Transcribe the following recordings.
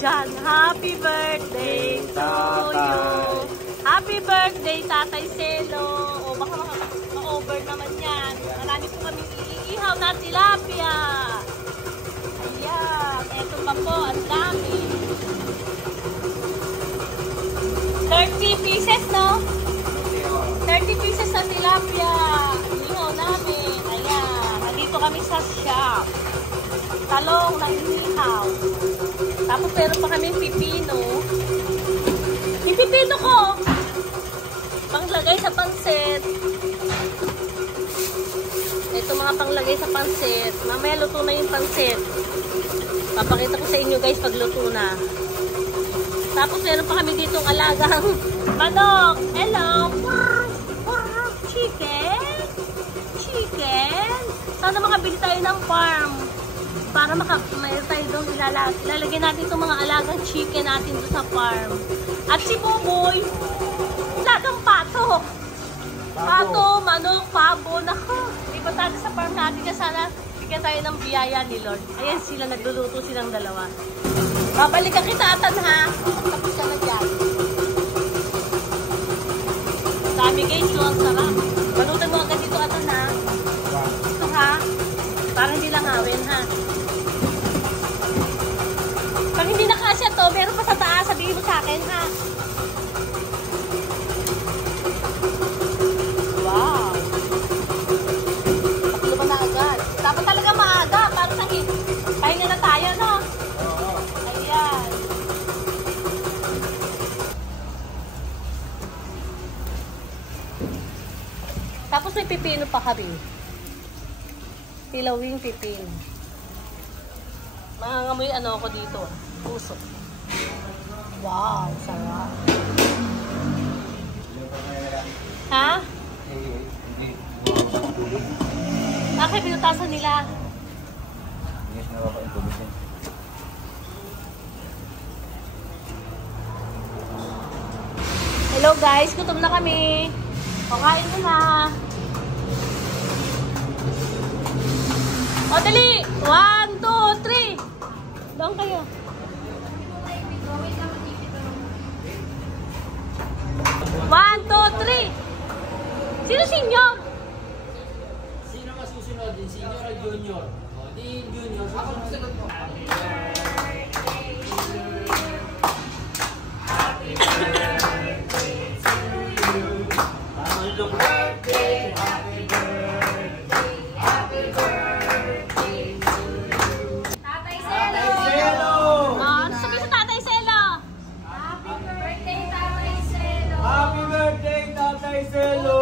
dyan. Happy birthday to you. Happy birthday, Tatay Selo. O baka ma-over naman yan. Marami po kami iihaw na tilapia. Ayan. Eto pa po, ang dami. 30 pieces, no? 30 pieces na tilapia. Ihaw namin. Ayan. Nandito kami sa shop. Talong na inihaw. Tapos meron pa kami pipino. Yung pipino ko, panglagay sa pansit. Ito mga panglagay sa pansit. Mamaya luto na yung pansit. Papakita ko sa inyo guys pag luto na. Tapos meron pa kami ditong alagang manok. Hello! Chicken! Chicken! Sana makabili tayo ng farm. Para mayroon tayo doon, ilalagay natin itong mga alagang chicken natin doon sa farm. At si Buboy, alagang pato. Pato, manok, pabo. Naku, iba tayo sa farm natin kasi sana bigyan tayo ng biyaya ni Lord. Ayan sila, nagluluto silang dalawa. Babalikan kita atan ha. Tapos ka na dyan. Dami guys, so ang sarap. Balutan mo agad dito atan ha. Ito ha. Parang hindi lang hawin ha. Pag hindi nakasya to, meron pa sa taas, sabihin mo sa akin, ha? Wow! Pakilo ba na agad? Dapat talaga maaga, para sa pahinga na tayo, no? Oo. Ayan. Tapos may pipino pa kami. Tilawing pipino. Mangangamoy ano ako dito. Puso. Wow, sarap. Ha? Bakit pinutasan nila? Hello guys, gutom na kami. Pakain mo na. O dali! 1, 2, 3! Doon kayo. 1, 2, 3! Sino senior? Sino mas susunod din? Senior o junior? O, di junior. Ako susunod mo. Happy birthday to you. Happy birthday to you. Happy birthday. Happy birthday. Happy birthday to you. Tatay Selo! Ano sabi sa Tatay Selo? Happy birthday, Tatay Selo! Happy birthday, Tatay Selo!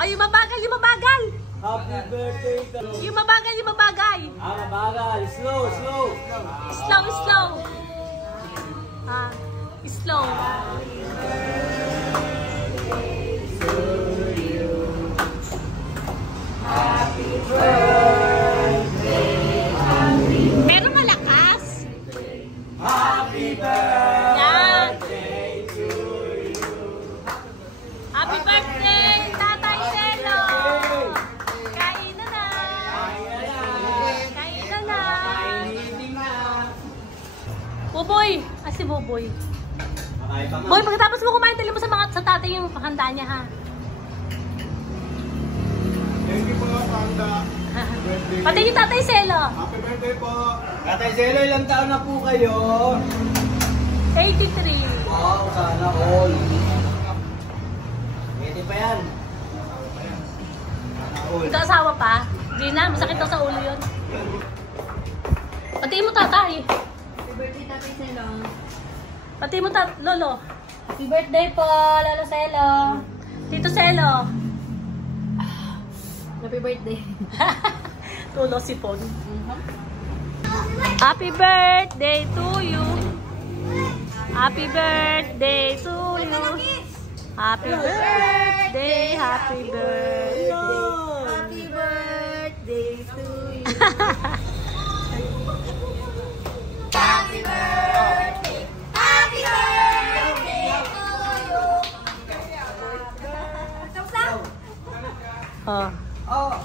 Ay, yung mabagal, yung mabagal! Happy birthday, Tatay! Yung mabagal, yung mabagal! Ah, mabagal! Slow, slow! Slow, slow! Ah, slow. Happy birthday! Pero malakas. Happy birthday! Yan. To you! Happy birthday, Tatay Selo! Kain na na! Kain na na! Eating na! Buboy! Ah, si Buboy. Makain pa Boy, pagkatapos mo kumain, tali mo sa tatay yung handa niya, ha? Thank you po, Panda. Birthday. Pati yung Tatay Selo. Happy birthday po. Tatay Selo, ilang taon na po kayo? 83. Wow, sana all. Pwede pa yan. Sana all. Nag-asawa pa? Hindi na, masakit daw sa ulo yun. Pati mo tatay. Happy birthday, Tatay Selo. Pati mo lolo. Happy birthday po, Lolo Selo. Tito Selo. Happy birthday. Tulo si Pon. Happy birthday to you. Happy birthday to you. Happy birthday, happy birthday. Happy birthday to you. Happy birthday! Happy birthday to you! Oh. Oh,